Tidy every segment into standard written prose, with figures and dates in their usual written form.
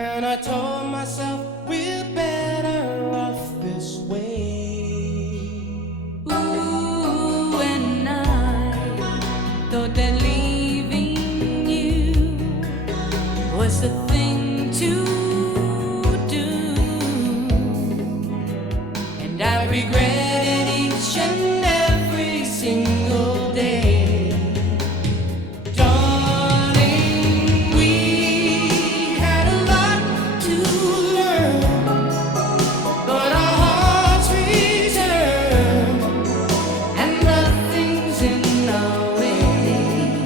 And I told myself we're better off this way. Ooh, and I thought that leaving you was the thing to do, and I regretted each and every single day. Darling, we had a lot to learn, but our hearts returned, and nothing's in our way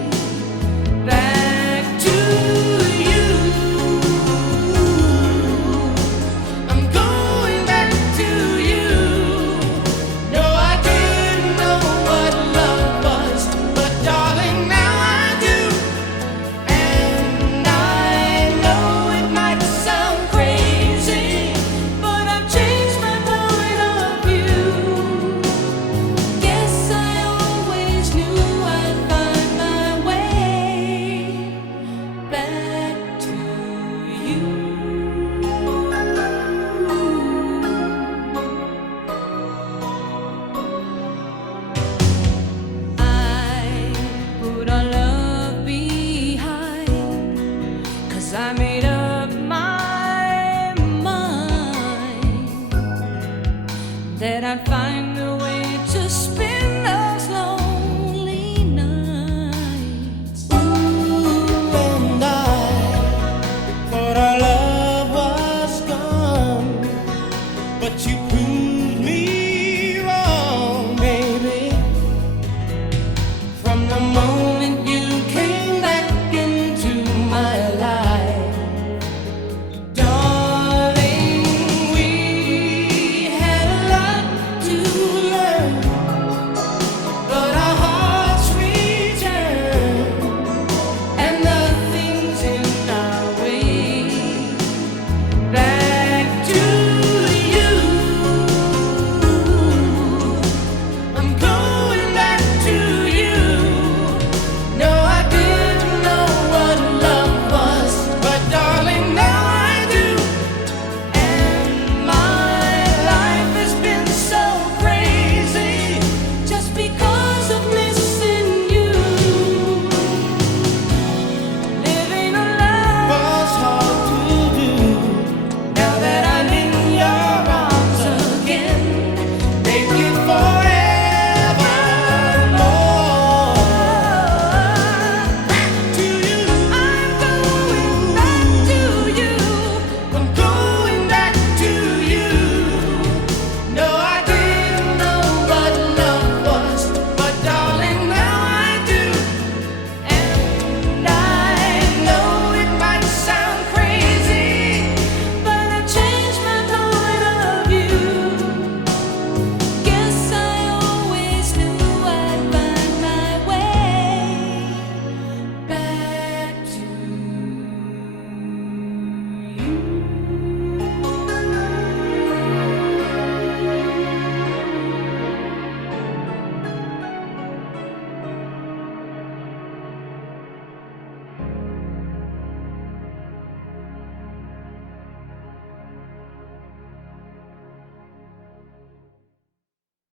back to you. I'm going back to you. No, I didn't know what love was, but darling, now I do. And I know it might sound crazy, but I've changed my point of view. Guess I always knew I'd find my way back to you.